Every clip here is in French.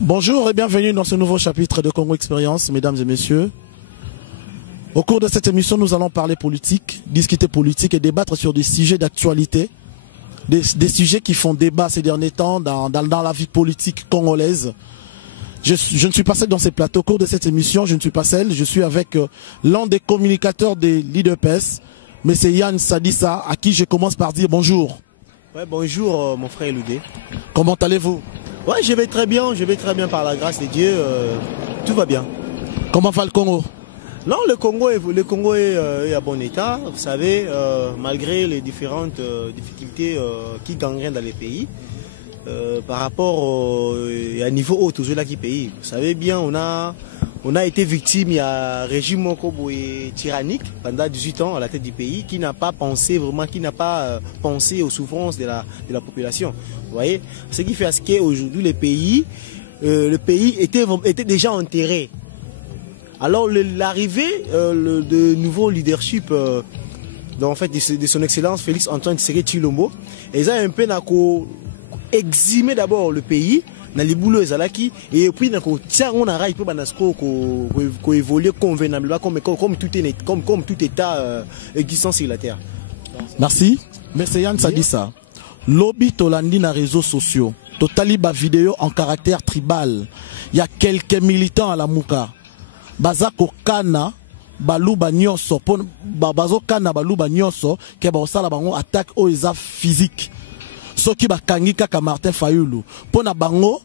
Bonjour et bienvenue dans ce nouveau chapitre de Congo Expérience, mesdames et messieurs. Au cours de cette émission, nous allons parler politique, discuter politique et débattre sur des sujets d'actualité, des sujets qui font débat ces derniers temps dans la vie politique congolaise. Je ne suis pas seul dans ces plateaux. Au cours de cette émission, je ne suis pas seul. Je suis avec l'un des communicateurs de l'IDPS, M. Yann Sadissa, à qui je commence par dire bonjour. Ouais, bonjour mon frère Eloudé. Comment allez-vous? Ouais, je vais très bien par la grâce de Dieu, tout va bien. Comment va le Congo? Non, le Congo est à bon état, vous savez, malgré les différentes difficultés qui gangrènent dans les pays, par rapport à niveau haut, toujours là qui pays. Vous savez bien, on a été victime, il y a un régime tyrannique pendant 18 ans à la tête du pays qui n'a pas pensé vraiment, qui n'a pas pensé aux souffrances de la population. Vous voyez, ce qui fait à ce qu'aujourd'hui le pays était déjà enterré. Alors l'arrivée de nouveau leadership en fait, de son excellence Félix Antoine Tshisekedi Tshilombo, ils ont un peu eximé d'abord le pays dans les boulots et puis on a évolué convenablement comme tout état existant sur la terre. Merci. Monsieur Yann Sadissa, lobby tolandi na réseaux sociaux, totali ba vidéo en caractère tribal. Il y a quelques militants à la Mouka. Bazako kana baluba nyonso bazo kana baluba nyonso ke ba osala bango attaque au eza physique. Soki bakangi kaka Martin Fayulu pona bango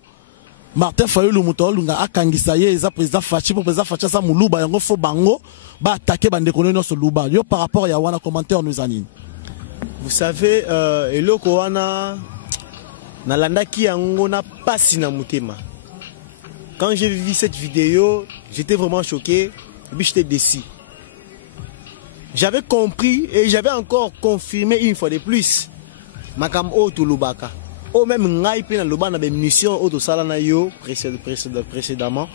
Martin Fayulu mutolunga akangisa ye eza président Fachi pour président Fachi sa muluba yango fo bango ba attaquer bande konono so luba yo par rapport ya wana commentaire nous anine. Vous savez eloko wana nalandaki yango na pasi na mutema. Quand j'ai vu cette vidéo, j'étais vraiment choqué et puis j'étais déçu. J'avais compris et j'avais encore confirmé une fois de plus makam o to lubaka. O même ngai pe na loba na be mission o to sala na yo précédemment.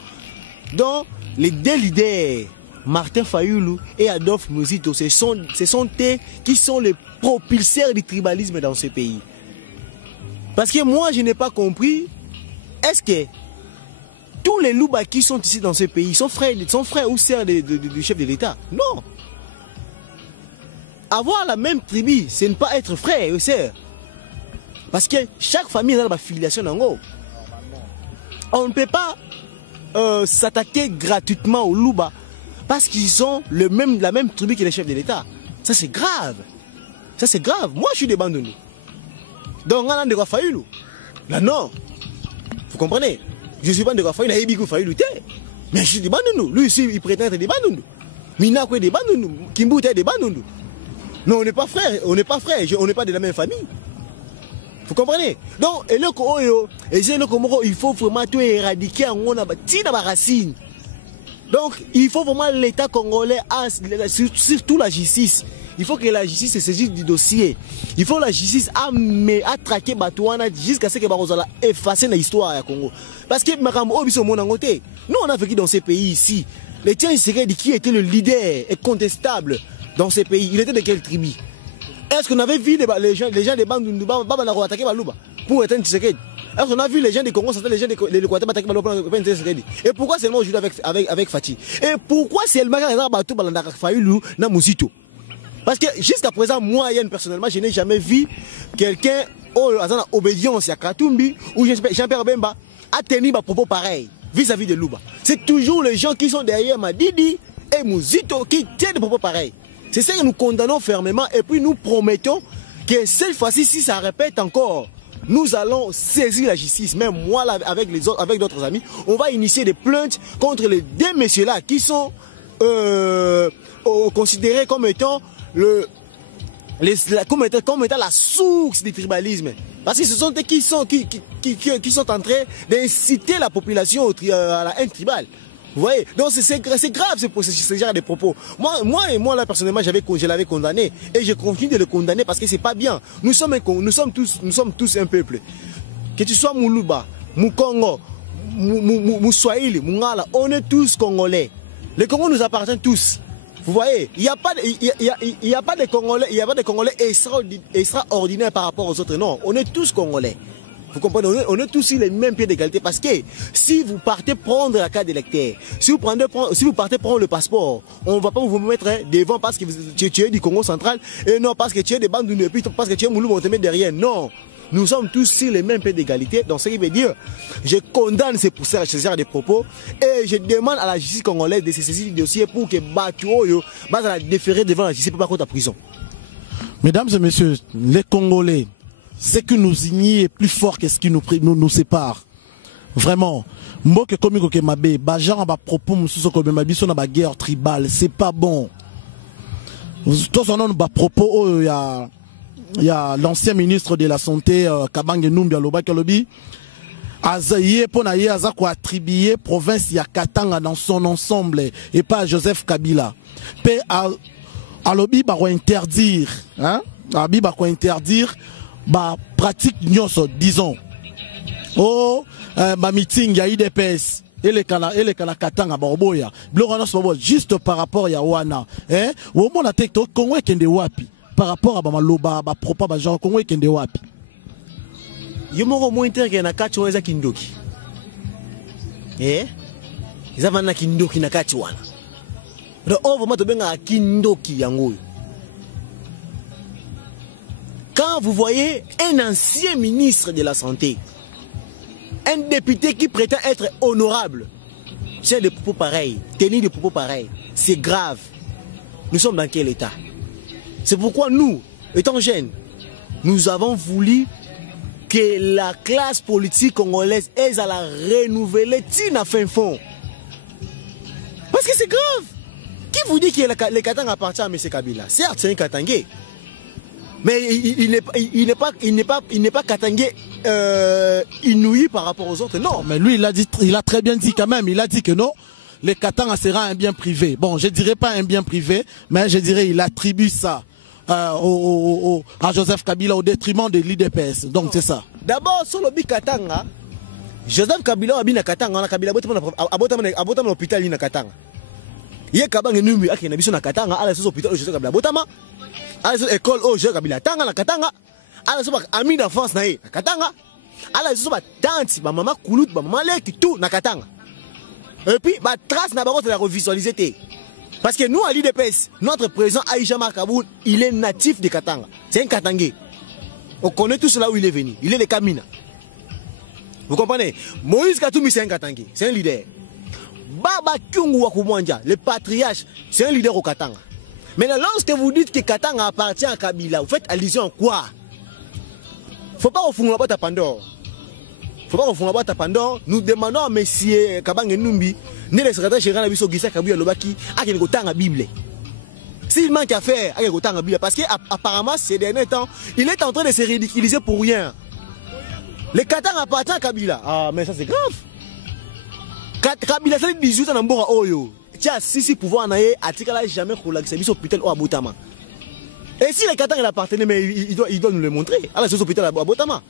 Donc les deux leaders Martin Fayulu et Adolphe Muzito, ce sont eux qui sont les propulseurs du tribalisme dans ce pays. Parce que moi je n'ai pas compris, est-ce que tous les Louba qui sont ici dans ce pays sont frères ou sœurs du chef de l'État? Non. Avoir la même tribu, c'est ne pas être frère ou sœur. Parce que chaque famille a une filiation en haut. On ne peut pas s'attaquer gratuitement aux Louba parce qu'ils sont la même tribu que les chefs de l'État. Ça c'est grave. Ça c'est grave. Moi je suis des Bandundu. Donc on a des Fayulu. Là non. Vous comprenez? Je suis pas de Fayulu, il y a Fayulu. Mais je suis des Bandundu. Lui aussi il prétend être des Bandundu. Minako est des Bandundu. Kimbuta est des Bandundu. Non, on n'est pas frères, on n'est pas de la même famille. Vous comprenez? Donc, il faut vraiment tout éradiquer en racine. Donc, il faut vraiment l'État congolais, surtout la justice. Il faut que la justice se saisisse du dossier. Il faut la justice à traquer Batouana jusqu'à ce que Barozala efface l'histoire du Congo. Parce que nous, on a vécu dans ces pays ici. Les tiens, qui était le leader incontestable dans ces pays, il était de quelle tribu? Est-ce qu'on avait vu les gens des bandes attaquer Balouba pour éteindre Tshisekedi? Est-ce qu'on a vu les gens des Congo, les gens des Kouatab attaquer Balouba pour éteindre Tshisekedi? Et pourquoi seulement aujourd'hui avec Fati? Et pourquoi seulement Batou Balandaka Fayulu na Muzito? Parce que jusqu'à présent, moi, Yann, personnellement, je n'ai jamais vu quelqu'un en obédience à Katumbi ou Jean-Pierre Bemba a tenu des propos pareils vis-à-vis de Louba. C'est toujours les gens qui sont derrière Madidi et Muzito qui tiennent des propos pareils. C'est ça que nous condamnons fermement et puis nous promettons que cette fois-ci, si ça répète encore, nous allons saisir la justice. Même moi, là, avec d'autres amis, on va initier des plaintes contre les deux messieurs-là qui sont considérés comme étant la source du tribalisme. Parce que ce sont eux qui sont en train d'inciter la population à la haine tribale. Vous voyez? Donc c'est grave ce genre de propos. Moi là, personnellement, je l'avais condamné. Et je continue de le condamner parce que c'est pas bien. Nous sommes tous un peuple. Que tu sois Moulouba, Moukongo, Mouswahili, Moungala, on est tous Congolais. Les Congos nous appartiennent tous. Vous voyez? Il n'y a pas de Congolais extraordinaires par rapport aux autres. Non, on est tous Congolais. Vous comprenez, on est tous sur les mêmes pieds d'égalité parce que si vous partez prendre la carte d'électeur, si vous partez prendre le passeport, on ne va pas vous mettre devant parce que tu es du Congo central et non parce que tu es des bandes et puis parce que tu es Moulou, on te met derrière. Non, nous sommes tous sur les mêmes pieds d'égalité. Donc ce qui veut dire, je condamne ce genre de propos et je demande à la justice congolaise de se saisir du dossier pour que Batuoyo va déférer devant la justice pour pas contre la prison. Mesdames et messieurs, les Congolais, ce qui nous unit est plus fort que ce qui nous sépare. Vraiment. Mboke komiko ke mabe, bajan ba propos mususo ko mabi so na ba guerre tribale, c'est pas bon. Tous on a ba propos il y a l'ancien ministre de la santé Kabange Numbi Aloba Kalobi azaye pona ye aza ko attribuer province ya Katanga dans son ensemble et pas Joseph Kabila. Pe alobi ba ko interdire, hein? Abi ba ko interdire ba pratique nyonso, disons. Oh, ma meeting ya IDPS et les kana Katanga Borboya. Blorana sobo juste par rapport ya wana. Hein? Au moment la TikTok Congo kende wapi par rapport à ba maloba ba propa ba genre Congo kende wapi. Yomoro mo interke na kati weza kindoki. Izava na kindoki na kati wana. Ro ovo mato benga kindoki yango. Quand vous voyez un ancien ministre de la Santé, un député qui prétend être honorable, c'est des propos pareils, tenir des propos pareils, c'est grave. Nous sommes dans quel état? C'est pourquoi nous, étant jeunes, nous avons voulu que la classe politique congolaise ait à la renouveler Tina fin fond. Parce que c'est grave. Qui vous dit que les Katanga appartient à M. Kabila? Certes, c'est un Katangé. Mais il n'est pas Katangé inouï par rapport aux autres, non. Mais lui, il a très bien dit quand même, il a dit que non, les Katanga sera un bien privé. Bon, je dirais pas un bien privé, mais je dirais il attribue ça à Joseph Kabila au détriment de l'IDPS. Donc c'est ça. D'abord, sur le Katanga, Joseph Kabila a bien Katanga, Kabila a l'hôpital na Katanga. Il y a Kabanga Numbi qui a na Katanga, à l'hôpital Joseph Kabila Botama. À l'école au Joseph Kabila Tanga na Katanga. À la ami d'enfance na Katanga. À la tante, ma maman Koulout, ma maman Leki tout na Katanga. Et puis ma trace n'a pas de la revisualiser. Parce que nous à l'IDPS, notre président Aïcha Makaboul, il est natif de Katanga. C'est un Katangé. On connaît tout cela où il est venu. Il est de Kamina. Vous comprenez? Moïse Katoumi c'est un Katangé, c'est un leader. Baba Kyungu Wakumwanja, le patriarche, c'est un leader au Katanga. Maintenant, lorsque vous dites que Katanga appartient à Kabila, vous faites allusion à quoi? Faut pas refonger la boîte à Pandore. Faut pas refonger la boîte à Pandore. Nous demandons à M. Kabange Numbi, né le secrétaire général de Gisa Kabila Lobaki, à qu'il y ait la Bible. S'il manque à faire, à qu'il y ait la Bible. Parce qu'apparemment, ces derniers temps, il est en train de se ridiculiser pour rien. Le Katanga appartient à Kabila. Ah, mais ça c'est grave. Kabila, c'est 18 ans en Bora Oyo. Tiens, si pouvoir naïe, Atikala jamais relaxé, il hôpital au Abotama. Et si les Katanga appartenaient, mais il doit nous le montrer. Alors, c'est hôpital à Abotama.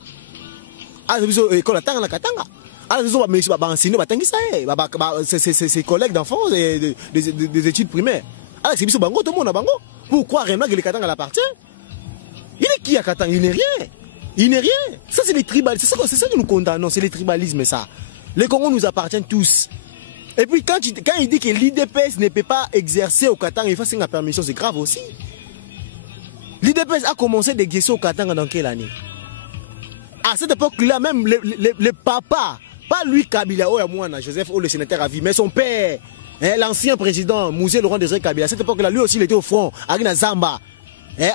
Alors, c'est école à Tanga, Katanga. Alors, c'est ses collègues d'enfance et des études primaires. Alors, c'est Bango, tout le monde à Bango. Pourquoi réellement que les Katanga appartient? Il est qui à Katanga? Il n'est rien. Il n'est rien. Ça, c'est les tribalismes. C'est ça que nous condamnons, c'est les tribalismes, ça. Les Congos nous appartiennent tous. Et puis quand il dit que l'IDPS ne peut pas exercer au Katanga, il faut une permission, c'est grave aussi. L'IDPS a commencé d'exercer au Katanga dans quelle année? À cette époque-là, même le papa, pas lui Kabila, Joseph, ou le sénateur à vie, mais son père, l'ancien président, Mouzé Laurent Désiré Kabila, à cette époque-là, lui aussi il était au front, à Zamba. Il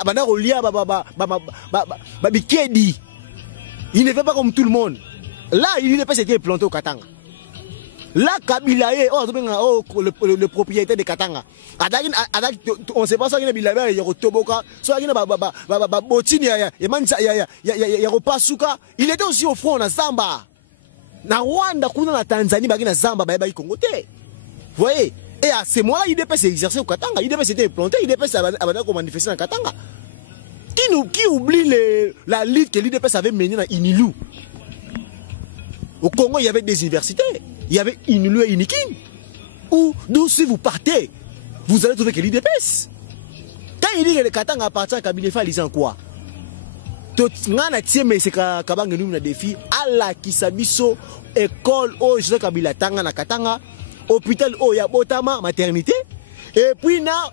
ne fait pas comme tout le monde. Là, l'IDPS était planté au Katanga. Là, Kabila, le propriétaire de Katanga. On ne sait pas ça, il y a Toboka, il était aussi au front, na Zamba. Na Rwanda, na Tanzanie, na Zamba, Congo. Vous voyez? Et à ce moment-là, l'IDP s'est exercé au Katanga. L'IDP s'était implanté. L'IDP s'est manifesté dans Katanga. Qui oublie la lutte que l'IDP avait menée dans Inilou? Au Congo, il y avait des universités. Il y avait Inilou et Inikin. D'où si vous partez, vous allez trouver que l'IDPS. Quand il dit que le Katanga appartient à Kabinefa, ils disent quoi? Tout le monde a tiré, mais c'est un défi. Allah qui s'abisso, école, je Kabila Tanga na Katanga, hôpital, ya Botama, maternité. Et puis, na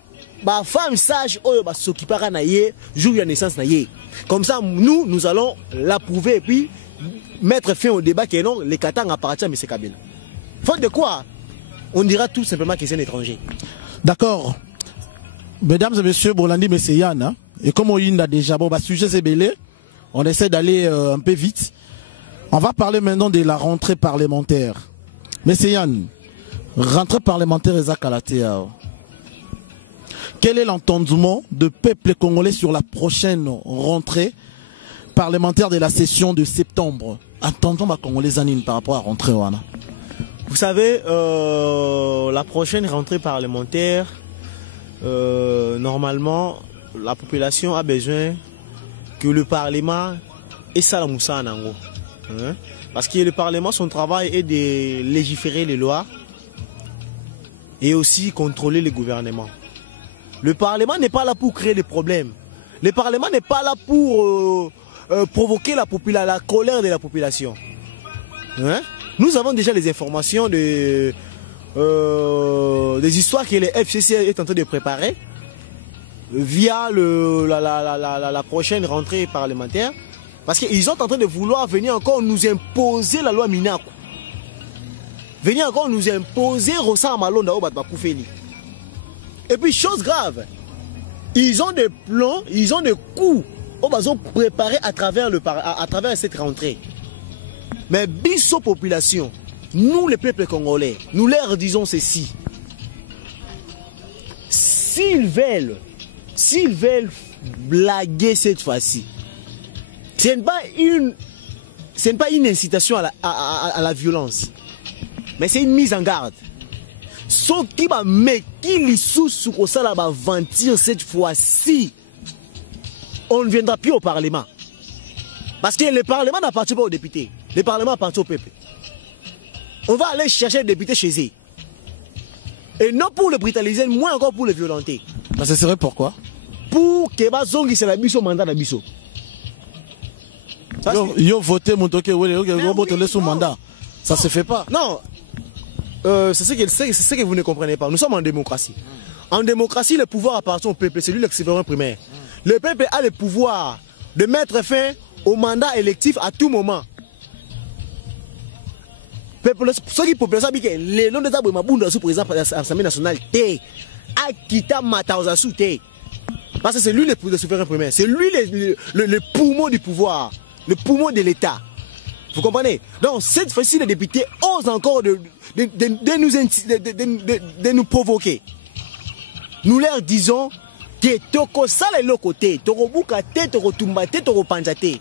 femme sage, s'occupera na ye, jour de naissance na ye. Comme ça, nous allons l'approuver et puis mettre fin au débat que non, les Katanga appartient à M. Kabila. Faute de quoi? On dira tout simplement que c'est un étranger. D'accord. Mesdames et messieurs, Bolandi, M. Yann, hein, et comme on a déjà, bon, sujet c'est belé, on essaie d'aller un peu vite. On va parler maintenant de la rentrée parlementaire. M. Yann, rentrée parlementaire et Zakalatea. Quel est l'entendement de peuple congolais sur la prochaine rentrée parlementaire de la session de septembre? Entendons ma Congolais Zanine par rapport à la rentrée. Wana. Vous savez, la prochaine rentrée parlementaire, normalement, la population a besoin que le Parlement ait ça la moussa en ango. Parce que le Parlement, son travail est de légiférer les lois et aussi contrôler le gouvernement. Le Parlement n'est pas là pour créer des problèmes. Le Parlement n'est pas là pour provoquer la colère de la population. Nous avons déjà les informations des histoires que le FCC est en train de préparer via la prochaine rentrée parlementaire. Parce qu'ils sont en train de vouloir venir encore nous imposer la loi Minaku. Venir encore nous imposer Rosa Malonda au Batbakoufeli. Et puis, chose grave, ils ont des plans, ils ont des coups qu'ils ont préparés à travers cette rentrée. Mais biso population, nous les peuples congolais, nous leur disons ceci. S'ils veulent blaguer cette fois-ci, ce n'est pas une incitation à la violence, mais c'est une mise en garde. Ce qui va mettre les sous ça va mentir cette fois-ci, on ne viendra plus au Parlement. Parce que le Parlement n'appartient pas aux députés. Le Parlement appartient au peuple. On va aller chercher des députés chez eux. Et non pour le brutaliser, moins encore pour le violenter. Mais ce serait pourquoi? Pour que Bazongi se la biso mandat na biso. Yo voté mon toque, voté sous mandat. Ça se fait pas. Non. C'est ce que vous ne comprenez pas. Nous sommes en démocratie. En démocratie, le pouvoir appartient au peuple. C'est lui le souverain primaire. Le peuple a le pouvoir de mettre fin au mandat électif à tout moment. Ceux qui population dit que les noms des arbres mabunda sous président de l'Assemblée nationale té Akita Mataozasu té. Parce que c'est lui le souverain primaire. C'est lui le poumon du pouvoir, le poumon de l'État. Vous comprenez? Donc cette fois-ci, les députés osent encore de nous provoquer. Nous leur disons que toko sale le côté, toko buka te, toko tumba te, toko panja te.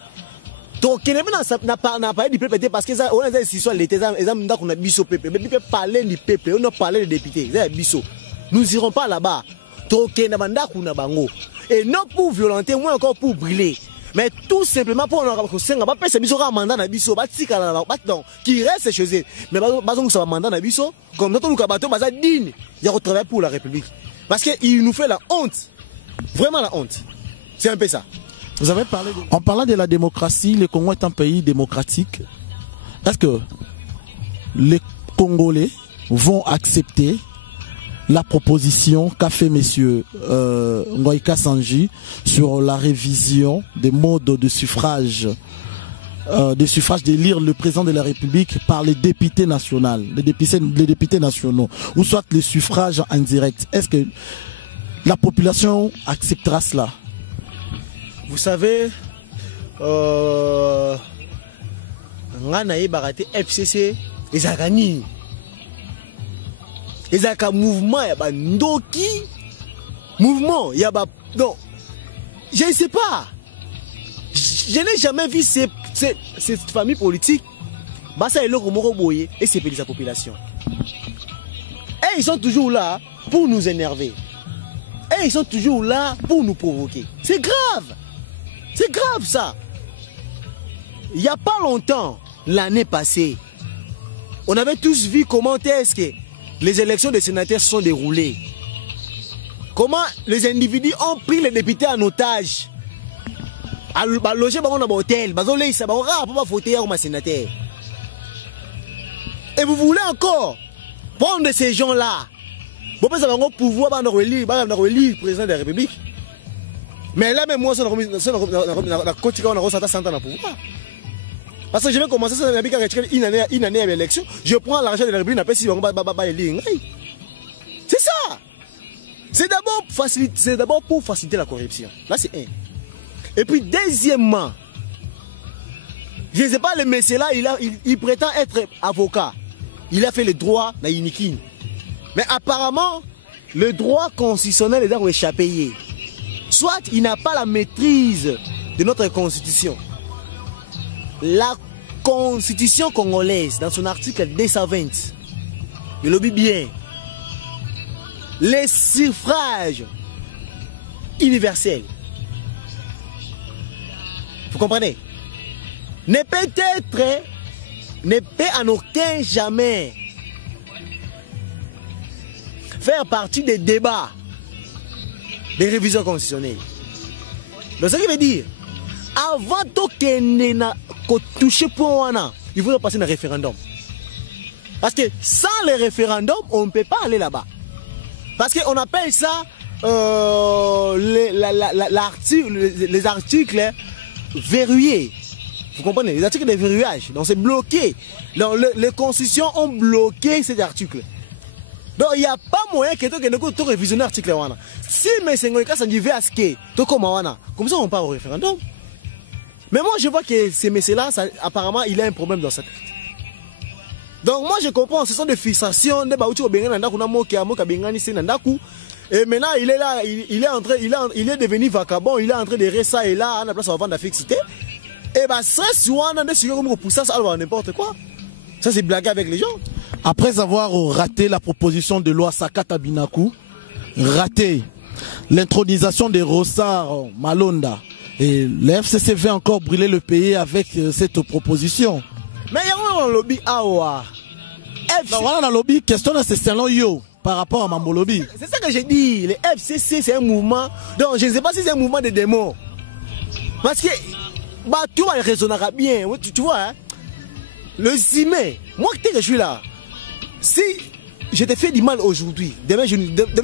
Donc, n'a pas du peuple parce que on a des histoires l'été, on a biso peuple, mais peuple parler du peuple, on a parlé des députés, nous n'irons pas là-bas. Et non pour violenter, moins encore pour brûler. Mais tout simplement pour nous pas mandat na biso, qui reste chez eux. Mais ça va mandat na biso, comme notre bateau baza digne, il retravaille pour la République. Parce qu'il nous fait la honte. Vraiment la honte. C'est un peu ça. Vous avez parlé En parlant de la démocratie, le Congo est un pays démocratique. Est-ce que les Congolais vont accepter la proposition qu'a fait M. Ngoïka Sanji sur la révision des modes de suffrage, d'élire le président de la République par les députés nationaux, les députés nationaux, ou soit les suffrages indirects? Est-ce que la population acceptera cela? Vous savez, FCC, ils ont gagné. Ils ont un mouvement, il y a Ndoki, mouvement, il y a non, je ne sais pas. Je n'ai jamais vu cette famille politique. Ça est le et c'est pour la population. ils sont toujours là pour nous énerver. Et ils sont toujours là pour nous provoquer. C'est grave. C'est grave ça. Il n'y a pas longtemps, l'année passée, on avait tous vu comment est-ce que les élections des sénateurs se sont déroulées. Comment les individus ont pris les députés en otage. À loger dans l'hôtel, pour voter comme sénateur. Et vous voulez encore prendre ces gens-là. Vous pouvez avoir un pouvoir pour élire le président de la République. Mais là, même moi, je pouvoir. Parce que je vais commencer une année à l'élection, je prends l'argent de la République, c'est ça. C'est d'abord pour faciliter la corruption. Là, c'est un. Et puis, deuxièmement, je ne sais pas, le monsieur là, il prétend être avocat. Il a fait le droit dans Inikin. Mais apparemment, le droit constitutionnel est échappé. Soit il n'a pas la maîtrise de notre constitution. La constitution congolaise, dans son article 220, je le dis bien, les suffrages universels, vous comprenez, ne peut en aucun jamais faire partie des débats des révisions constitutionnelles. Donc, ce qui veut dire, avant de toucher point, il faut passer un référendum. Parce que sans le référendum, on ne peut pas aller là-bas. Parce qu'on appelle ça les articles verrouillés. Vous comprenez? Les articles de verrouillage. Donc c'est bloqué. Les constitutions ont bloqué ces articles. Donc il n'y a pas moyen que tu révisionnes l'article. Si mes Sengoïka s'en dit à ce que tu comme ça on part au référendum. Mais moi je vois que ces messieurs-là, apparemment il a un problème dans sa tête. Donc moi je comprends, ce sont des fixations. Et maintenant il est là, il est devenu vagabond, il est en train de rester ça et là, à la place avant de la fixité. Et bien ça, si on a des sujets comme ça, ça va n'importe quoi. Ça c'est blaguer avec les gens. Après avoir raté la proposition de loi Sakata Binaku, raté l'intronisation de Rossard Malonda, et le FCC veut encore brûler le pays avec cette proposition. Mais il y a un lobby awa. Voilà le lobby, question de c'est yo par rapport à Mambo Lobby. C'est ça que j'ai dit, le FCC c'est un mouvement, donc je ne sais pas si c'est un mouvement de démons. Parce que, bah, tu vas raisonner bien, tu vois, hein? Le Zimé, moi que je suis là, si je te fais du mal aujourd'hui, demain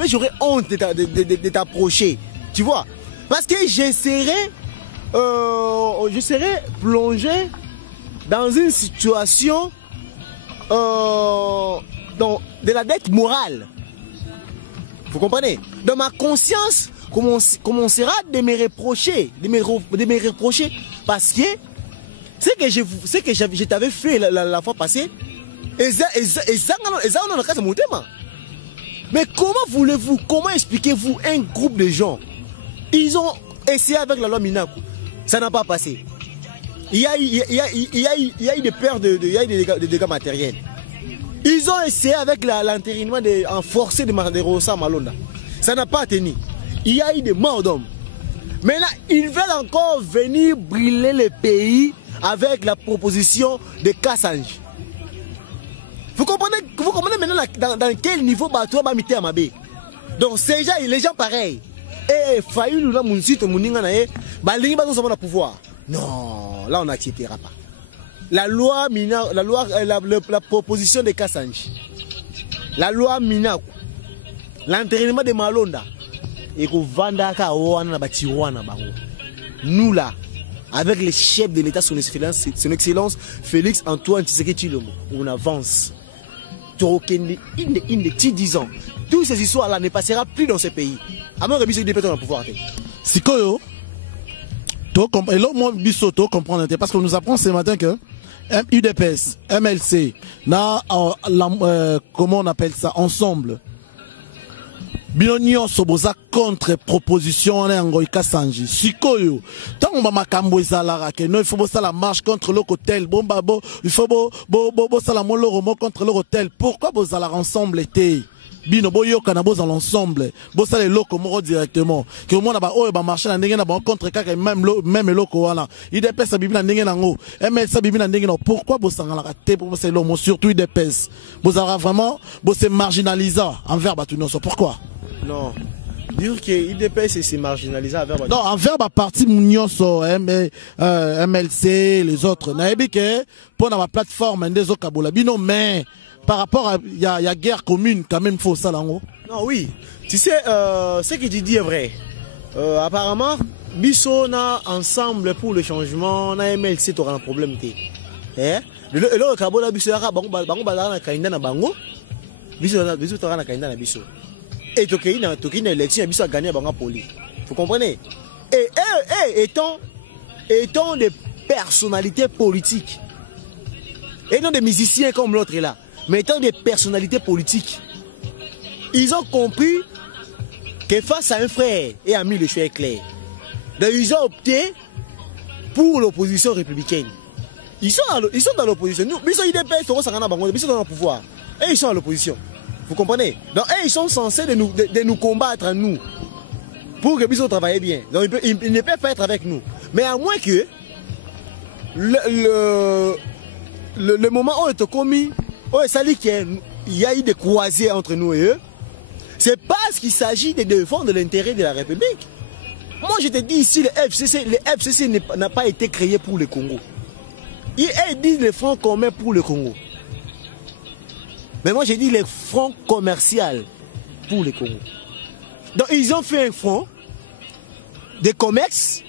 j'aurai honte de t'approcher, tu vois. Parce que je serai plongé dans une situation de la dette morale. Vous comprenez? Dans ma conscience, commencera de me reprocher, parce que ce que je t'avais fait la fois passée, mais comment expliquez-vous un groupe de gens, ils ont essayé avec la loi Minaku, ça n'a pas passé. Il y a eu des pertes de dégâts matériels. Ils ont essayé avec l'entérinement forcé de Rosa Malonda. Ça n'a pas tenu. Il y a eu des morts d'hommes. Maintenant, ils veulent encore venir brûler le pays avec la proposition de Kassanji. Vous comprenez maintenant dans quel niveau Bato va mettre à ma baie. Donc, ces gens, les gens pareils. Et Fayulu, là, mon site, mon ninga, balingi ba nous pouvoir. Non, là on n'acceptera pas. La proposition de Kassanji, la loi Minaku, l'entraînement de Malonda, et que Vandaka Oana Batiwana Bango. Nous là, avec les chefs de l'État, son Excellence Félix Antoine Tshisekedi Tshilombo, on avance. Il y a 10 ans, toutes ces histoires-là ne passeront plus dans ce pays. À moins que M. Dépéton dans le pouvoir. Sikoyo, et là, moi, Bissoto comprendre, parce qu'on nous apprend ce matin que UDPS, MLC, comment on appelle ça, ensemble. Binonio Soboza contre proposition en Angoïka Sanji. Sikoyo, tant on va makambo ezalara que non il faut bosser la marche contre le hôtel. Bon babo, il faut bo ça la molo romo contre le hôtel. Pourquoi vous allez ensemble été? bino boyoka na boza l'ensemble bosa les locaux moko directement que au moins ba oyo ba marché na ndenge na ba contre kaka même locaux wana IDPS sa bibi na ndenge nango ML sa bibi na ndenge na pourquoi bosanga la té pour c'est l'homme surtout IDPS bosara vraiment bosé marginalisé envers batu nyonso pourquoi non dire que IDPS c'est marginalisé envers batu non envers ba parti nyonso MLC les autres na ebike pour na ba plateforme ndezo kabola bino mais par rapport à il y a guerre commune quand même faut ça là. Non oui, tu sais ce que tu dis est vrai. Apparemment biso na ensemble pour le changement na MLC t'aura un problème té. Le kabola biso ya bango na kainda na bango. Biso t'aura na kainda na biso. Et toki na élection biso a gagné bango poli. Vous comprenez? Et étant des personnalités politiques et non des musiciens comme l'autre est là. Mais étant des personnalités politiques, ils ont compris que face à un frère et ami, le choix est clair. Donc ils ont opté pour l'opposition républicaine. Ils sont dans l'opposition. Nous, ils sont IDPS, ils sont dans le pouvoir. Et ils sont à l'opposition. Vous comprenez? Donc ils sont censés de nous combattre, nous, pour que nous travaillions bien. Donc ils ne peuvent pas être avec nous. Mais à moins que le moment où ils ont commis, ça dit qu'il y a eu des croisés entre nous et eux. C'est parce qu'il s'agit de défendre l'intérêt de la République. Moi, je te dis ici, le FCC n'a pas été créé pour le Congo. Ils disent les fonds communs pour le Congo. Mais moi, j'ai dit les fonds commerciaux pour le Congo. Donc, ils ont fait un fonds de commerce.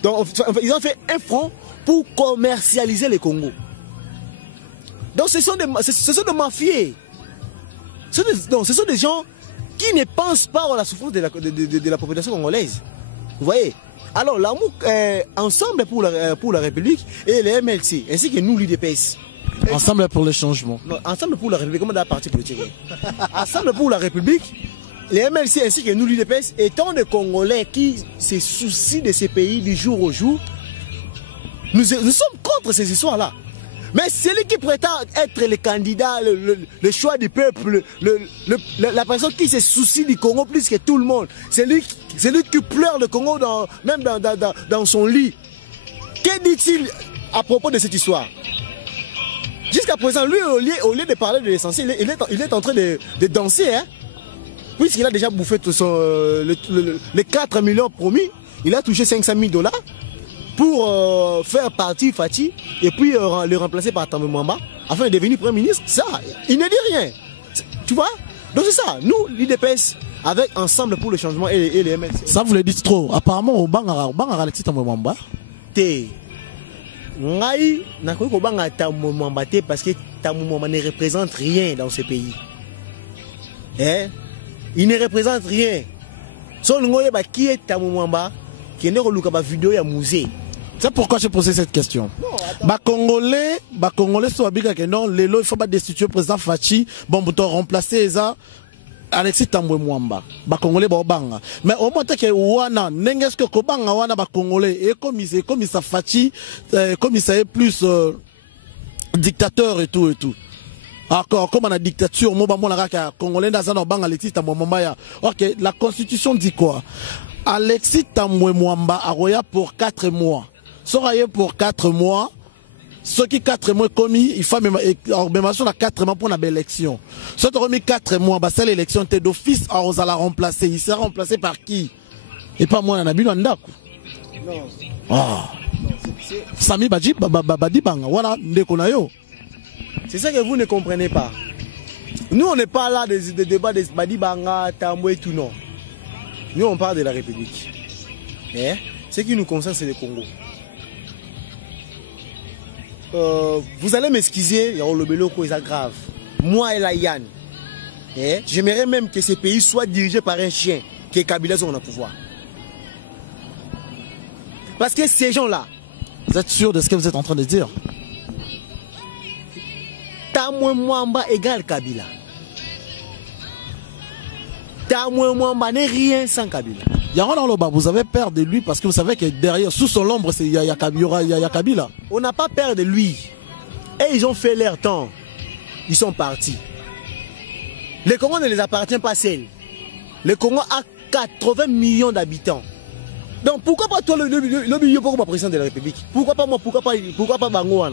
Donc, ils ont fait un fonds pour commercialiser le Congo. Donc ce sont des mafieux. Ce sont des gens qui ne pensent pas à la souffrance de la population congolaise. Vous voyez? Alors l'amour ensemble pour la République et les MLC, ainsi que nous l'IDPS. Ensemble pour le changement. Non, ensemble pour la République, comme dans la partie politique. Ensemble pour la République, les MLC ainsi que nous l'IDPS, étant des Congolais qui se soucient de ces pays du jour au jour, nous sommes contre ces histoires-là. Mais celui qui prétend être le candidat, le choix du peuple, la personne qui se soucie du Congo plus que tout le monde, c'est lui qui pleure le Congo même dans son lit. Que dit-il à propos de cette histoire? Jusqu'à présent, lui, au lieu de parler de l'essentiel, il est en train de danser. Hein? Puisqu'il a déjà bouffé tout les 4 millions promis, il a touché 500 000 $ pour faire partie Fati et puis le remplacer par Tambwe Mwamba afin de devenir Premier ministre. Ça, il ne dit rien. Tu vois? Donc c'est ça. Nous, l'IDPS, avec Ensemble pour le changement et les MLC. Ça, vous le dites trop. Apparemment, au Bangara Alexis Tambwe Mwamba. Ngai, n'a pas au Bangara Tambwe Mwamba parce que Tambwe Mwamba ne représente rien dans ce pays. Il ne représente rien. Son nom qui est Tambwe Mwamba qui est une vidéo à musée. C'est pourquoi j'ai posé cette question. Congolais sont que non, il faut pas destituer le président Fachi, bon, pour remplacer ça. Alexis Tambwe Mwamba, Congolais banga. Mais au moins que wana, n'enges que kobanga wana Congolais et comme ça Fachi, comme ça est plus dictateur et tout. Encore comme on a dictature, moi bon la Congolais dans un banga Alexis Tambwe Mwamba ya. OK, la constitution dit quoi? Alexis Tambwe Mwamba a roya pour 4 mois. Soraye pour 4 mois. Ce qui 4 mois commis, il faut même à 4 mois pour une élection. Ce qui a remis 4 mois, bah, c'est l'élection d'office, on va la remplacer. Il sera remplacé par qui? Et pas moi, Nabil Wandaku. Non. Ah. Sami Badi Banga, voilà, Ndekonayo. C'est ça que vous ne comprenez pas. Nous, on n'est pas là des débats de Badi Banga, Tambwe et tout, non. Nous, on parle de la République. Ce qui nous concerne, c'est le Congo. Vous allez m'excuser, il y a le Beloko, c'est grave. Moi et la Yann, j'aimerais même que ces pays soient dirigés par un chien, que Kabila soit au pouvoir. Parce que ces gens-là... Vous êtes sûr de ce que vous êtes en train de dire? Tambwe Mwamba égale Kabila. Tambwe Mwamba n'est rien sans Kabila. Vous avez peur de lui parce que vous savez que derrière, sous son ombre, il y a Kabila. On n'a pas peur de lui. Et ils ont fait leur temps. Ils sont partis. Le Congo ne les appartient pas seul. Le Congo a 80 millions d'habitants. Donc pourquoi pas toi le milieu pour le président de la République? Pourquoi pas moi? Pourquoi pas Bango?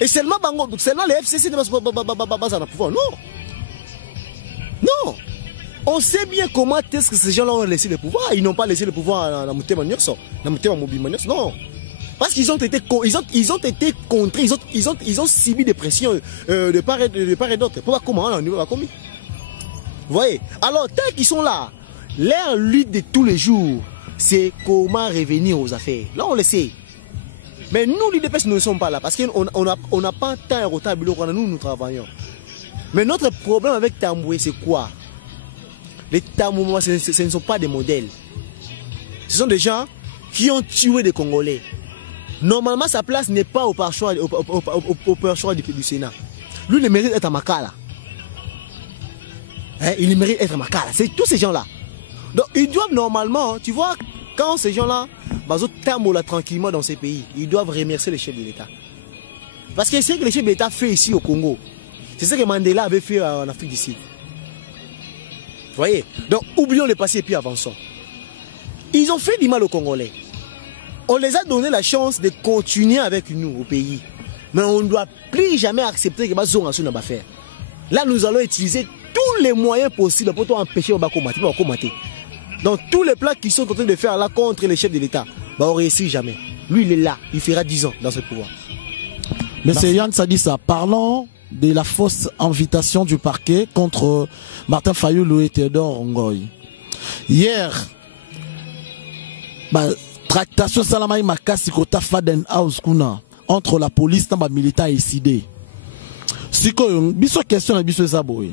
Et seulement Bango, seulement les FCC ne vont pas pouvoir. Non. Non. On sait bien comment est-ce que ces gens-là ont laissé le pouvoir. Ils n'ont pas laissé le pouvoir à Mutema Nyonso. Non. Parce qu'ils ont été contrés, ils ont subi des pressions de part et d'autre. Pourquoi comment on va commis? Vous voyez? Alors, tant qu'ils sont là, leur lutte de tous les jours, c'est comment revenir aux affaires. Là, on le sait. Mais nous, l'IDPS, nous ne sommes pas là. Parce qu'on n'a pas tant de retard, nous travaillons. Mais notre problème avec Tamboué, c'est quoi? Les Tamboué, ce ne sont pas des modèles. Ce sont des gens qui ont tué des Congolais. Normalement, sa place n'est pas au perchoir du Sénat. Lui, il mérite d'être à Makala. Hein? Il mérite d'être à Makala. C'est tous ces gens-là. Donc, ils doivent normalement, tu vois, quand ces gens-là, là tranquillement dans ces pays, ils doivent remercier les chefs de l'État. Parce que c'est ce que les chefs de l'État font ici au Congo. C'est ce que Mandela avait fait en Afrique du Sud. Vous voyez? Donc, oublions le passé et puis avançons. Ils ont fait du mal aux Congolais. On les a donné la chance de continuer avec nous au pays. Mais on ne doit plus jamais accepter que Bazonga va faire. Là, nous allons utiliser tous les moyens possibles pour empêcher de commater. Donc, tous les plans qu'ils sont en train de faire là contre les chefs de l'État, on ne réussit jamais. Lui, il est là. Il fera 10 ans dans ce pouvoir. Mais c'est Yann Sadissa. Parlons de la fausse invitation du parquet contre Martin Fayulu et Théodore Ngoy. Hier, tractation Salamaï Makasi Kota Faden House Kuna entre la police et les militants et SID. Si biso question na biso saboy.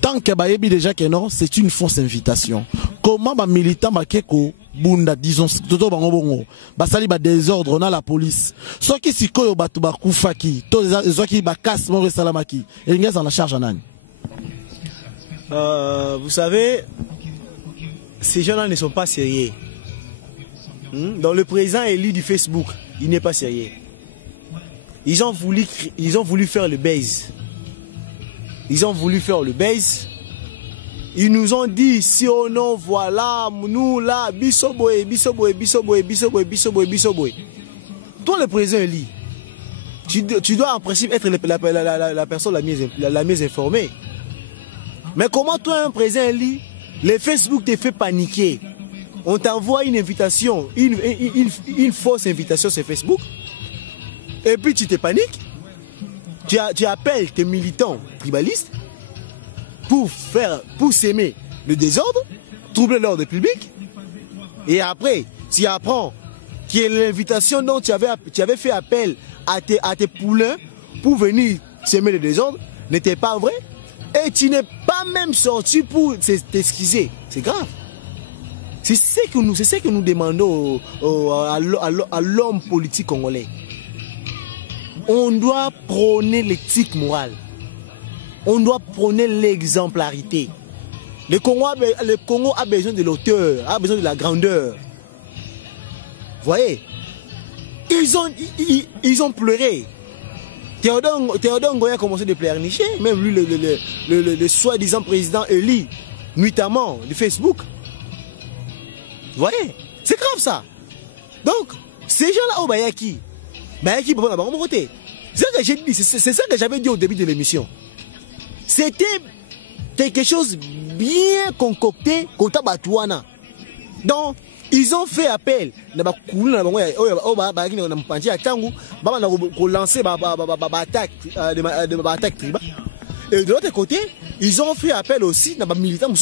Tant que bayebi déjà que non, c'est une fausse invitation. Comment les militants makeko bunda disons toto bango bongo basali ba désordre na la police. So ki sikoyo batu bakufaki, to zo ki bakas mo salamaki. Et ngeza en la charge nani. Vous savez, ces gens-là ne sont pas sérieux. Dans le président élu du Facebook, il n'est pas sérieux. Ils ont voulu faire le buzz. Ils ont voulu faire le buzz. Ils nous ont dit, si on non, voilà, nous là, bisoboé. Toi, le président élu, tu dois en principe être la personne la mieux informée. Mais comment toi, un président élu, le Facebook te fait paniquer? On t'envoie une invitation, une fausse invitation sur Facebook. Et puis tu te paniques. Tu appelles tes militants tribalistes pour s'aimer le désordre, troubler l'ordre public. Et après, tu apprends que l'invitation dont tu avais fait appel à tes poulains pour venir s'aimer le désordre n'était pas vrai. Et tu n'es pas même sorti pour t'excuser. C'est grave. C'est ce que nous demandons à l'homme politique congolais. On doit prôner l'éthique morale. On doit prôner l'exemplarité. Le Congo a besoin de l'auteur, a besoin de la grandeur. Vous voyez? Ils ont pleuré. Théodore Ngoy a commencé de pleurnicher. Même lui, le soi-disant président élu, nuitamment, de Facebook. Vous voyez? C'est grave ça. Donc, ces gens-là, Bayaki, c'est ça que j'avais dit au début de l'émission. C'était quelque chose bien concocté contre Batouana. Donc, ils ont fait appel. Et de l'autre côté, ils ont fait appel aussi à des militants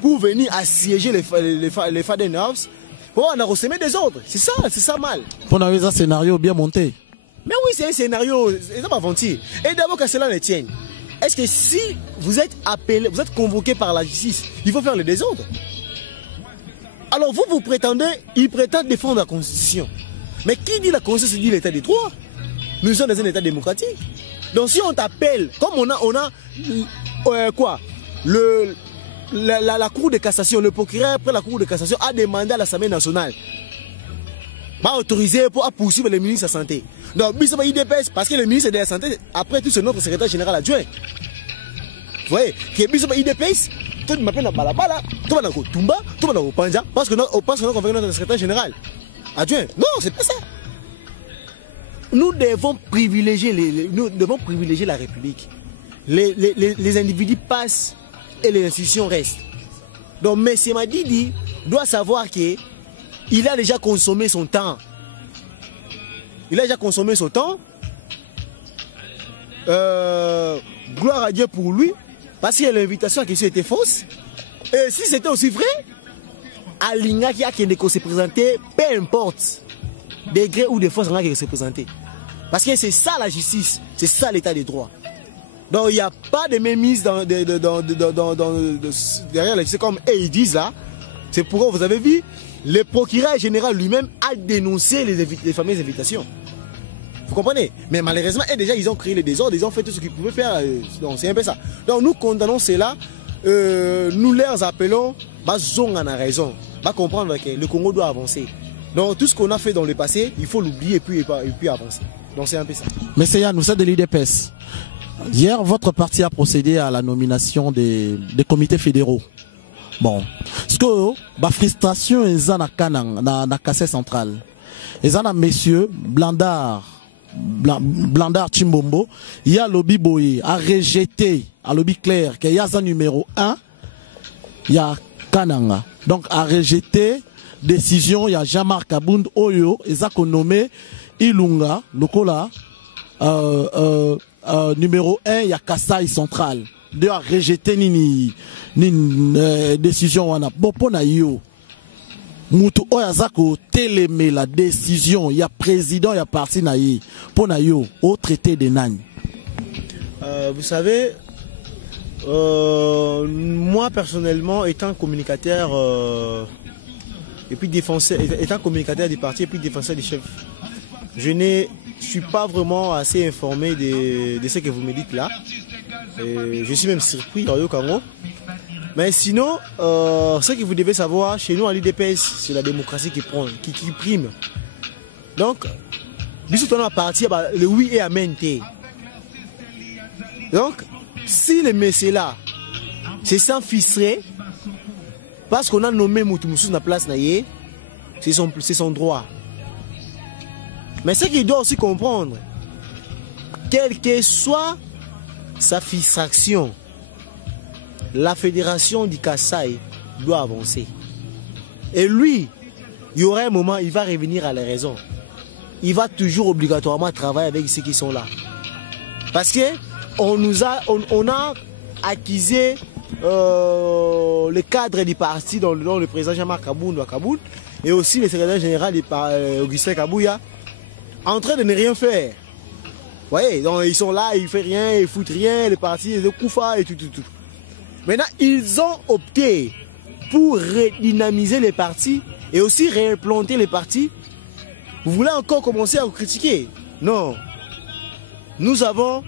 pour venir assiéger les Faden House. Pour on a ressemé des ordres. C'est ça mal. Pour avoir un scénario bien monté. Mais oui, c'est un scénario, c'est pas mentir. Et d'abord que cela ne tienne. Est-ce que si vous êtes appelé, vous êtes convoqué par la justice, il faut faire le désordre? Alors vous prétendez, ils prétendent défendre la Constitution. Mais qui dit la Constitution dit l'état des droits? Nous sommes dans un état démocratique. Donc si on t'appelle, comme on a quoi? La Cour de cassation, le procureur après la Cour de cassation a demandé à l'Assemblée nationale pas autorisé pour poursuivre le ministre de la Santé. Donc, Bissoma IDPS, parce que le ministre de la Santé, après tout, c'est notre secrétaire général adjoint. Vous voyez, que Bissoma IDPS, tout le monde m'appelle Balabala, tout le monde a Tumba, tout le monde a Panja, parce que nous avons notre secrétaire général adjoint. Non, c'est pas ça. Nous devons privilégier, la République. Les individus passent et les institutions restent. Donc, M. Madidi doit savoir qu'il a déjà consommé son temps. Il a déjà consommé son temps. Gloire à Dieu pour lui, parce que l'invitation à question était fausse. Et si c'était aussi vrai, Alinga qui a se présenter, peu importe, degré ou de force qui se présenter. Parce que c'est ça la justice, c'est ça l'état des droits. Donc il n'y a pas de mémise derrière les comme ils disent là. C'est pourquoi vous avez vu, le procureur général lui-même a dénoncé les fameuses invitations. Vous comprenez? Mais malheureusement, déjà ils ont créé les désordres, ils ont fait tout ce qu'ils pouvaient faire. Donc c'est un peu ça. Donc nous condamnons cela, nous leur appelons, on a raison, comprendre que le Congo doit avancer. Donc tout ce qu'on a fait dans le passé, il faut l'oublier et puis avancer. Donc c'est un peu ça. Mais c'est Yann, nous sommes de l'IDPS. Hier, votre parti a procédé à la nomination des comités fédéraux. Bon, ce que la frustration est dans la casse centrale. Et dans messieurs Blandard Chimbombo, il y a lobby boy a rejeté à lobby clair qu'il y a un numéro 1, il y a Kananga. Donc a rejeté décision, il y a Jean-Marc Abound Oyo, et ça qu'on nommé Ilunga, Lokola, numéro 1, il y a Kassai Central. De a rejeté ni décision wana. Bon, pour na yo. Moutou oyazako télémé la décision, il y a président, il y a parti na yi. Pour na yo, au traité de Nagne. Vous savez, moi personnellement, étant communicateur et puis défenseur, étant communicateur des partis et puis défenseur des chefs, je ne suis pas vraiment assez informé de ce que vous me dites là. Et je suis même surpris au Congo. Mais sinon, ce que vous devez savoir, chez nous à l'IDPS, c'est la démocratie qui prime. Donc, on a parti le oui et amen. Donc, si le messieurs là, c'est sans ficeler, parce qu'on a nommé Moutoumoussou dans la place, c'est son droit. Mais ce qu'il doit aussi comprendre, quelle que soit sa frustration, la fédération du Kassai doit avancer. Et lui, il y aura un moment, il va revenir à la raison. Il va toujours obligatoirement travailler avec ceux qui sont là. Parce que on a acquisé le cadre du parti dont le président Jean-Marc Abound et aussi le secrétaire général Augustin Kabouya, en train de ne rien faire. Vous voyez, donc ils sont là, ils ne font rien, ils ne foutent rien, les partis, les Koufa et tout. Maintenant, ils ont opté pour redynamiser les partis et aussi réimplanter les partis. Vous voulez encore commencer à vous critiquer? Non. Nous avons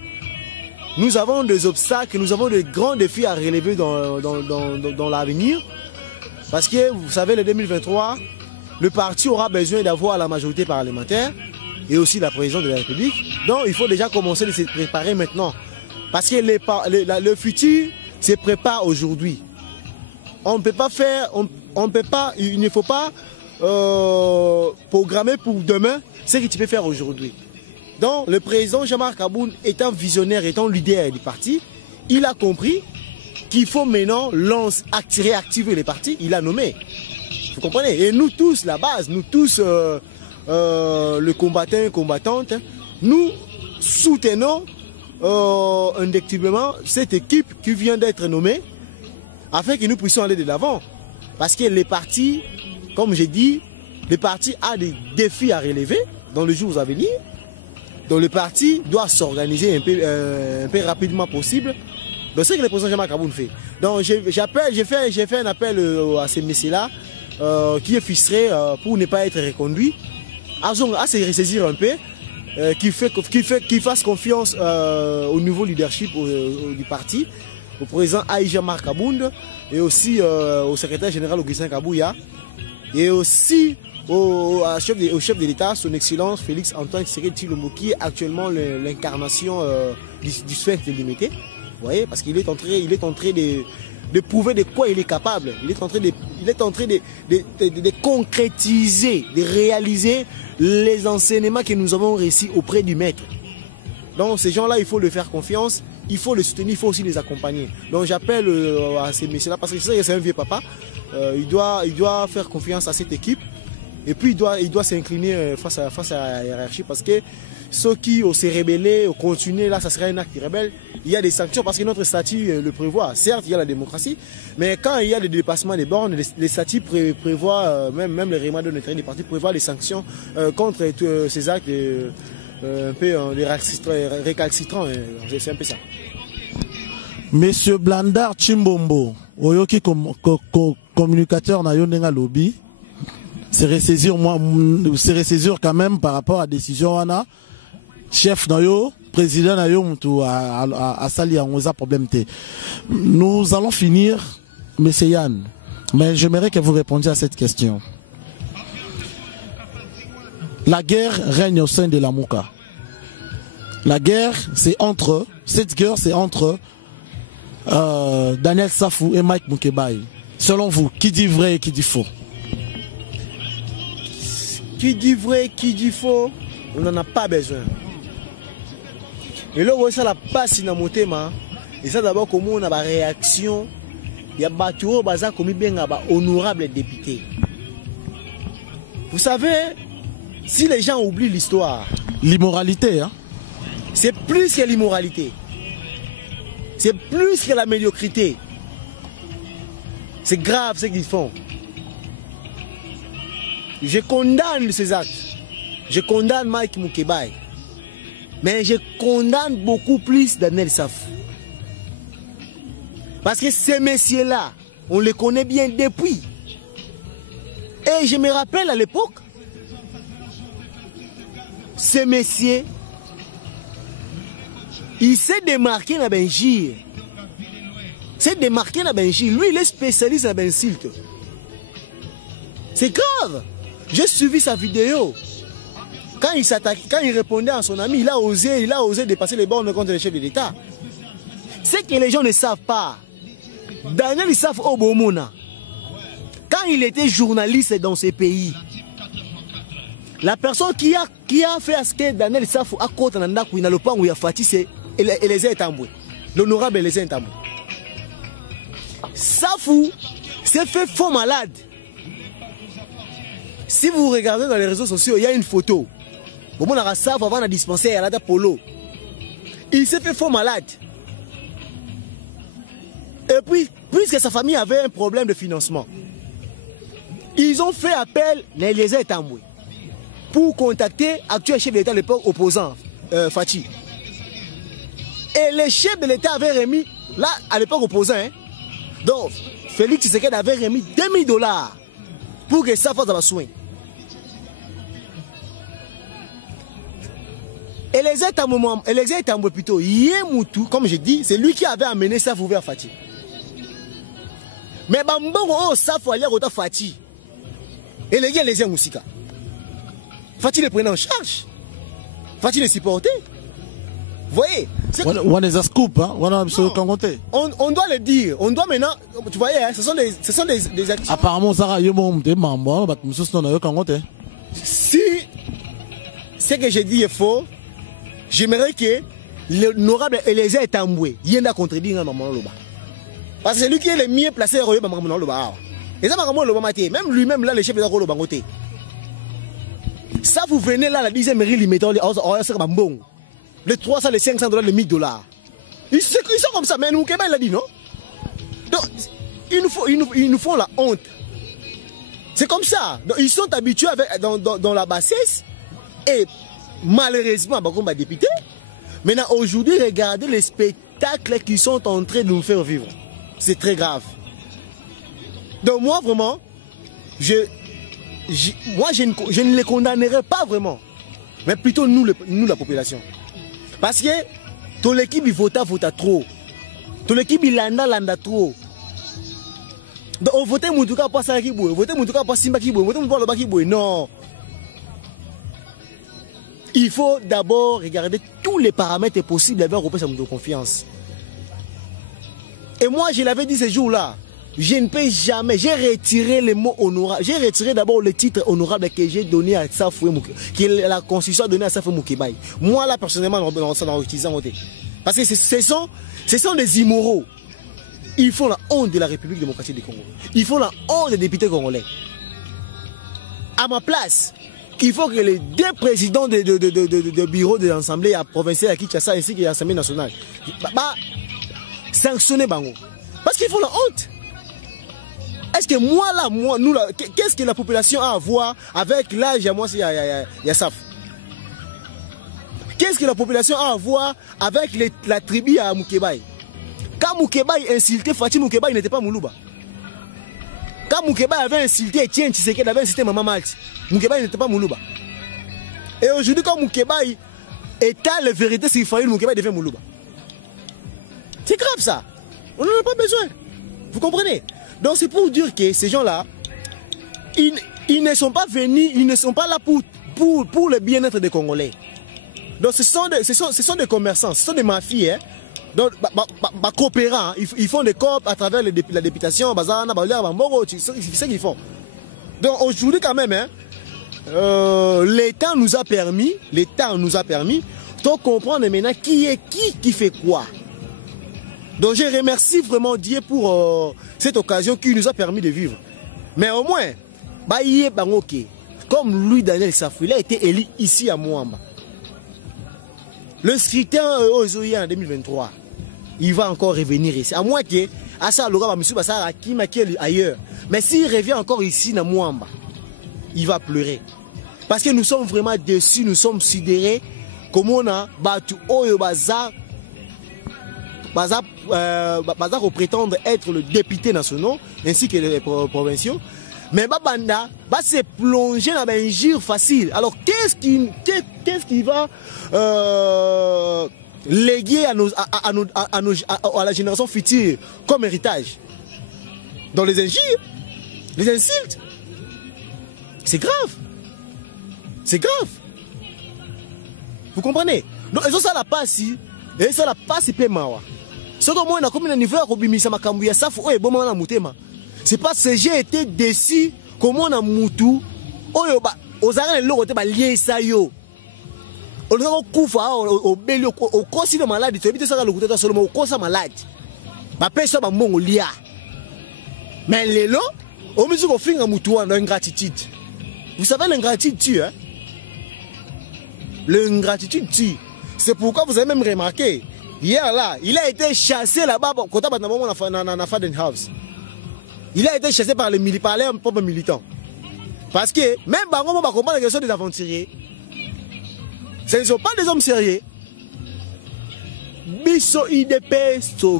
des obstacles, nous avons de grands défis à relever dans l'avenir. Parce que, vous savez, le 2023, le parti aura besoin d'avoir la majorité parlementaire et aussi la présidence de la République. Donc, il faut déjà commencer à se préparer maintenant. Parce que le futur se prépare aujourd'hui. On ne peut pas faire, il ne faut pas programmer pour demain ce que tu peux faire aujourd'hui. Donc, le président Jean-Marc Abound, étant visionnaire, étant leader du parti, il a compris qu'il faut maintenant réactiver les partis. Il a nommé. Vous comprenez? Et nous tous, la base, nous tous, les combattants et combattantes, nous soutenons indéfectiblement cette équipe qui vient d'être nommée afin que nous puissions aller de l'avant. Parce que les partis, comme j'ai dit, les partis ont des défis à relever dans les jours à venir. Donc le parti doit s'organiser un peu rapidement possible. Donc c'est ce que le président Jean-Marc Abound fait. Donc j'ai fait un appel à ces messieurs-là qui est frustré pour ne pas être reconduit, à se ressaisir un peu, qui fasse confiance au nouveau leadership du parti, au président Jean-Marc Abound et aussi au secrétaire général Augustin Kabouya et aussi au chef de l'État, son Excellence Félix Antoine Tshisekedi Tshilombo, qui est actuellement l'incarnation du sphinx de l'unité. Vous voyez, parce qu'il est en train de prouver de quoi il est capable. Il est en train de concrétiser, de réaliser les enseignements que nous avons réussi auprès du maître. Donc ces gens-là, il faut leur faire confiance, il faut les soutenir, il faut aussi les accompagner. Donc j'appelle à ces messieurs-là, parce que c'est un vieux papa, il doit faire confiance à cette équipe. Et puis il doit s'incliner face à la hiérarchie, parce que ceux qui ont se rebellé, ont continué, là ça serait un acte rebelle. Il y a des sanctions parce que notre statut le prévoit. Certes, il y a la démocratie, mais quand il y a des dépassements des bornes, les statuts prévoient, même les règlements de notre des partis prévoient des sanctions contre ces actes un peu récalcitrants. C'est un peu ça. Monsieur Blandard Chimbombo, oyoki communicateur na yonenga lobby. C'est ressaisir quand même par rapport à la décision wana chef nayo président nayo mutu a sali a problème té. Nous allons finir, monsieur Yann, mais j'aimerais que vous répondiez à cette question. La guerre règne au sein de la Mouka. La guerre, cette guerre c'est entre Daniel Safou et Mike Mukebai. Selon vous, qui dit vrai et qui dit faux? Qui dit vrai, qui dit faux, on n'en a pas besoin. Et là où ça la passe dans mon thème, et ça d'abord comment on a la réaction, il y a Baturo Baza comme bien honorable député. Vous savez, si les gens oublient l'histoire, l'immoralité, hein? C'est plus que l'immoralité. C'est plus que la médiocrité. C'est grave ce qu'ils font. Je condamne ces actes. Je condamne Mike Mukebai. Mais je condamne beaucoup plus Daniel Safou. Parce que ces messieurs-là, on les connaît bien depuis. Et je me rappelle à l'époque, ces messieurs, il s'est démarqué dans Benjir. S'est démarqué dans Benjir. Lui, il est spécialiste dans Bensilt. C'est grave. J'ai suivi sa vidéo. Quand il répondait à son ami, il a osé dépasser les bornes contre le chef de l'État. C'est que les gens ne savent pas. Daniel Safou Obomona, quand il était journaliste dans ce pays, la personne qui a fait à ce que Daniel Safou a côté dans le pan où il a Fati, c'est Eliezer Tambwe, l'honorable Eliezer Tambwe. Safou s'est fait faux malade. Si vous regardez dans les réseaux sociaux, il y a une photo. Bon, on a Safou avant de dispenser à la Polo. Il s'est fait faux malade. Et puis, puisque sa famille avait un problème de financement, ils ont fait appel à Eliezer Tambwe pour contacter l'actuel chef de l'État à l'époque opposant, Fati. Et le chef de l'État avait remis, là, à l'époque opposant, hein, donc, Félix Tshisekedi avait remis $2000 pour que ça fasse soin. Eliezer Tambwe plutôt, Yemoutou, comme je dis, c'est lui qui avait amené ça vers Fati. Mais Bambongo, ça faut aller à Fati. Et les gars, les gens aussi. Fati les prenait en charge. Fati les supportait. Vous voyez, on est à scoop, hein? On doit le dire. On doit maintenant. Tu voyais, hein, ce sont des actions. Apparemment, ça y si ce que j'ai dit est faux, j'aimerais que l'honorable Eliezer Tambwe vienne à contredire Maman Loba. Parce que c'est lui qui est le mieux placé à Maman Loba. Et ça, Maman Loba, même lui-même, là, le chef de la Loba, ça, vous venez là, la 10e mairie, ils mettent les 300, les $500, les $1000. Ils sont comme ça, mais nous, Québec l'a dit, non? Donc, ils nous font la honte. C'est comme ça. Donc, ils sont habitués dans la bassesse. Et malheureusement, comme député, maintenant, aujourd'hui, regardez les spectacles qu'ils sont en train de nous faire vivre. C'est très grave. Donc, moi, vraiment, je ne les condamnerai pas vraiment. Mais plutôt nous, la population. Parce que ton équipe il vota trop. Ton équipe il landa trop. Donc on votait Moutouka pas ça qui boue, voter Moutouka pas Simba qui boue, voter Moutouka le bas qui boue. Non. Il faut d'abord regarder tous les paramètres possibles avec Européen de confiance. Et moi, je l'avais dit ce jour-là, je ne peux jamais, j'ai retiré les mots honorables, j'ai retiré d'abord le titre honorable que j'ai donné à Safoué Mouké, que la Constitution a donné à Safoué Moukébaï. Moi, là, personnellement, dans utilisant côté. Parce que ce sont des immoraux. Ils font la honte de la République démocratique du Congo. Ils font la honte des députés congolais. À ma place, il faut que les deux présidents de bureau de l'Assemblée provinciale à Kinshasa ainsi que l'Assemblée nationale sanctionnent Bango. Parce qu'ils font la honte. Est-ce que moi là, nous là, qu'est-ce que la population a à voir avec l'âge à moi, il y a SAF? Qu'est-ce que la population a à voir avec la tribu à Moukébaï? Quand Moukébaï insultait Fatih Moukébaï, il n'était pas Moulouba. Quand Moukébaï avait insulté Etienne Tshisekedi, avait insulté Maman Malte, Moukébaï n'était pas Moulouba. Et aujourd'hui, quand Moukébaï étale la vérité sur Faïl, Moukébaï devient Moulouba. C'est grave ça. On n'en a pas besoin. Vous comprenez? Donc c'est pour dire que ces gens-là, ils ne sont pas venus, ils ne sont pas là pour le bien-être des Congolais. Donc ce sont des commerçants, ce sont des mafieux. Hein? Donc, coopérants, ils font des coop à travers la députation, c'est ce qu'ils font. Donc aujourd'hui quand même, hein, l'État nous a permis de comprendre maintenant qui fait quoi. Donc je remercie vraiment Dieu pour cette occasion qui nous a permis de vivre. Mais au moins, comme Louis Daniel Safou, il a été élu ici à Mouamba. Le scrutin aux Oya en 2023, il va encore revenir ici. À moins que Assa Loga Monsieur Bassara qui ailleurs. Mais s'il revient encore ici à Mouamba, il va pleurer. Parce que nous sommes vraiment déçus, nous sommes sidérés. Comme on a battu Oyo Baza prétendre être le député national ainsi que les provinciaux. Mais Babanda va se plonger dans un gire facile. Alors qu'est-ce qui va léguer à la génération future comme héritage? Dans les injures, les insultes. C'est grave. C'est grave. Vous comprenez? Donc ça la passe, et ça la passe paiement. Ce que moi, on a niveau à Robimisa Makambuya Safou, oh, bon, on a moutema. C'est parce que j'ai été déçu comment on a moutou, oh, aux arènes, l'autre, lié ça yo. On a couvert au belio, au conseil de maladie, tu habites ça dans le côté de seulement au conseil malade. Ma personne m'a mon lia. Mais les lots, au mesure qu'on fait un moutou, on a ingratitude. Vous savez l'ingratitude tue, hein? L'ingratitude tue. C'est pourquoi vous avez même remarqué, hier là, il a été chassé là-bas quand on a dans Fadenhouse. Il a été chassé par les propres militants. Parce que même Bango va comprendre la question des aventuriers. Ce ne sont pas des hommes sérieux. Bisso IDP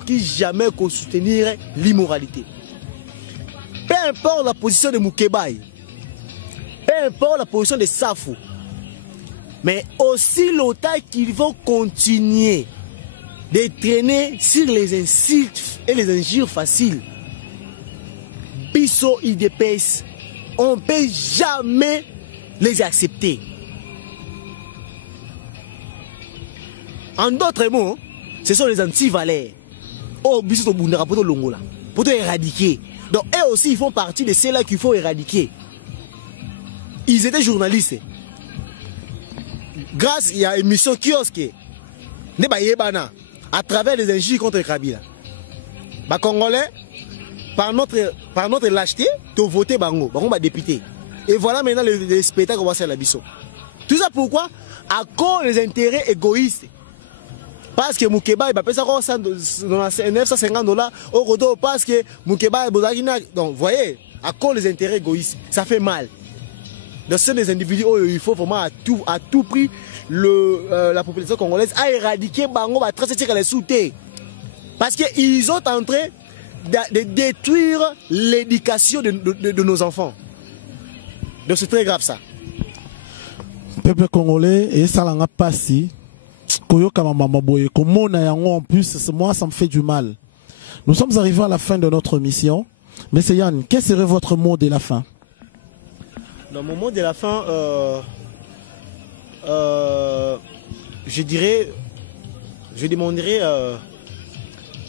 qui jamais soutenir l'immoralité. Peu importe la position de Moukébaï, peu importe la position de Safou, mais aussi longtemps qu'ils vont continuer de traîner sur les insultes et les injures faciles. Bisso IDPS, on ne peut jamais les accepter. En d'autres mots, ce sont les anti-valeurs. Oh, Bisso Bundara pour l'Ongola, pour éradiquer. Donc, eux aussi, ils font partie de ceux-là qu'il faut éradiquer. Ils étaient journalistes. Grâce à l'émission Kiosque, à travers les injures contre Kabila, les Congolais, par notre lâcheté, tu as voté Bango, Bango député. Et voilà maintenant les spectacles qu'on va faire la Bisso. Tout ça pourquoi? À cause des intérêts égoïstes. Parce que Moukébaï va payer ça $950 au retour parce que Moukébaï donc vous voyez, à cause des intérêts égoïstes, ça fait mal. Donc ce sont des individus où il faut vraiment à tout prix la population congolaise à éradiquer Bango, à tracer les sous-terres. Parce qu'ils sont en train de détruire l'éducation de nos enfants. Donc c'est très grave ça. Peuple congolais, et ça l'a passé. En plus, moi, ça me fait du mal. Nous sommes arrivés à la fin de notre mission. Monsieur Yann, quel serait votre mot de la fin? Dans mon mot de la fin, je demanderais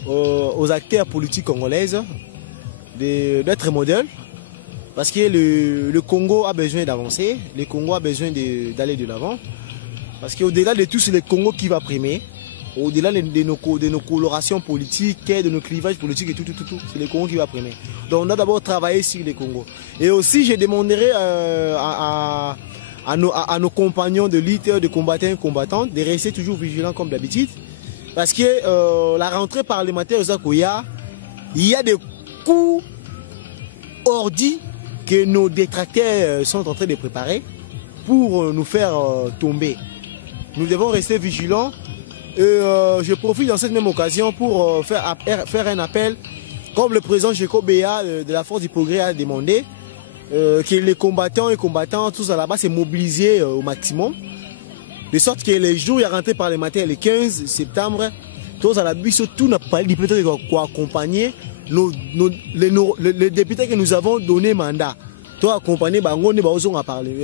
aux acteurs politiques congolaises d'être modèles, parce que le Congo a besoin d'avancer, le Congo a besoin d'aller de l'avant, parce qu'au-delà de tout, c'est le Congo qui va primer, au-delà de nos colorations politiques, de nos clivages politiques et tout, c'est le Congo qui va primer. Donc on doit d'abord travailler sur le Congo. Et aussi, je demanderai à nos compagnons de lutte, de combattants et combattantes, de rester toujours vigilants comme d'habitude, parce que la rentrée parlementaire au Zakoya, il y a des coups ordis que nos détracteurs sont en train de préparer pour nous faire tomber. Nous devons rester vigilants. Et je profite dans cette même occasion pour faire un appel, comme le président Jacob Béa de la Force du Progrès a demandé, que les combattants et combattantes, tous là-bas, se mobilisent au maximum. De sorte que les jours, il y a rentré parlementaire le 15 septembre, tous à la bise, tout n'a pas dit peut-être quoi accompagner les députés que nous avons donné mandat. Toi accompagner bango ne baozon à parler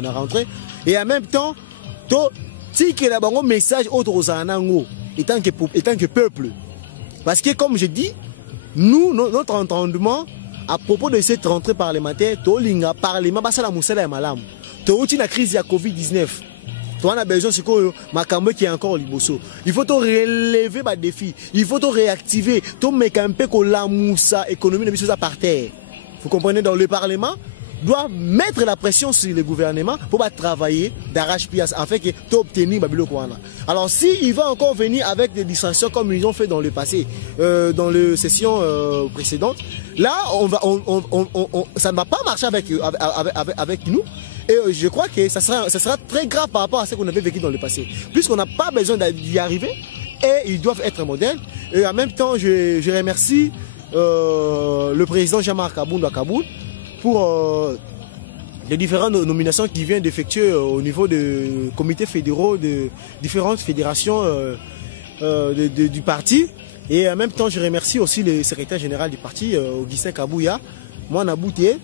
la rentrée, et en même temps si que la bango message autre aux anango étant que peuple, parce que comme je dis, nous notre entendement à propos de cette rentrée parlementaire, to linga parlement basala musala ya malamu, to uti na crise ya Covid-19, on a besoin de ce que Makambo qui est encore liboso. Il faut relever les défis, il faut réactiver, tout mettre un peu que la moussa économie de choses par terre. Vous comprenez, dans le Parlement doit mettre la pression sur le gouvernement pour travailler d'arrache-pied afin que tu obtenir Babilo Kouana. Alors s'il va encore venir avec des distractions comme ils ont fait dans le passé, dans les sessions précédentes, là ça ne va pas marcher avec nous. Et je crois que ça sera très grave par rapport à ce qu'on avait vécu dans le passé. Puisqu'on n'a pas besoin d'y arriver et ils doivent être modèles. Et en même temps, je remercie le président Jean-Marc Kabound à Kaboul pour les différentes nominations qu'il vient d'effectuer au niveau des comités fédéraux de différentes fédérations du parti. Et en même temps, je remercie aussi le secrétaire général du parti, Augustin Kabouya, moi Nabouté,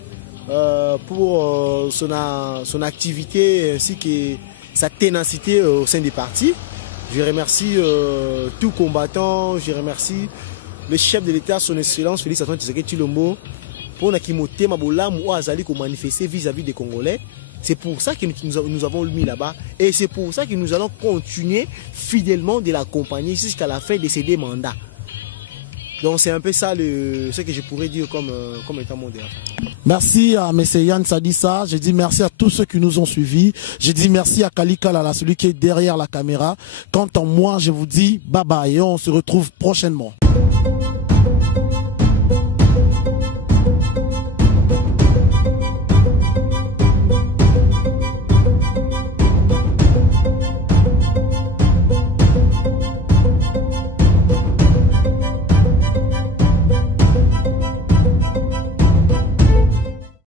pour son activité ainsi que sa ténacité au sein du parti. Je remercie tout combattant, je remercie le chef de l'État, son excellence Félix Antoine Tshisekedi Tshilombo, pour manifester vis-à-vis des Congolais. C'est pour ça que nous avons mis là-bas et c'est pour ça que nous allons continuer fidèlement de l'accompagner jusqu'à la fin de ses deux mandats. Donc c'est un peu ça ce que je pourrais dire comme étant mon débat. Merci à M. Yann Sadissa. Je dis merci à tous ceux qui nous ont suivis. Je dis merci à Kalika Lala, celui qui est derrière la caméra. Quant à moi, je vous dis bye bye et on se retrouve prochainement.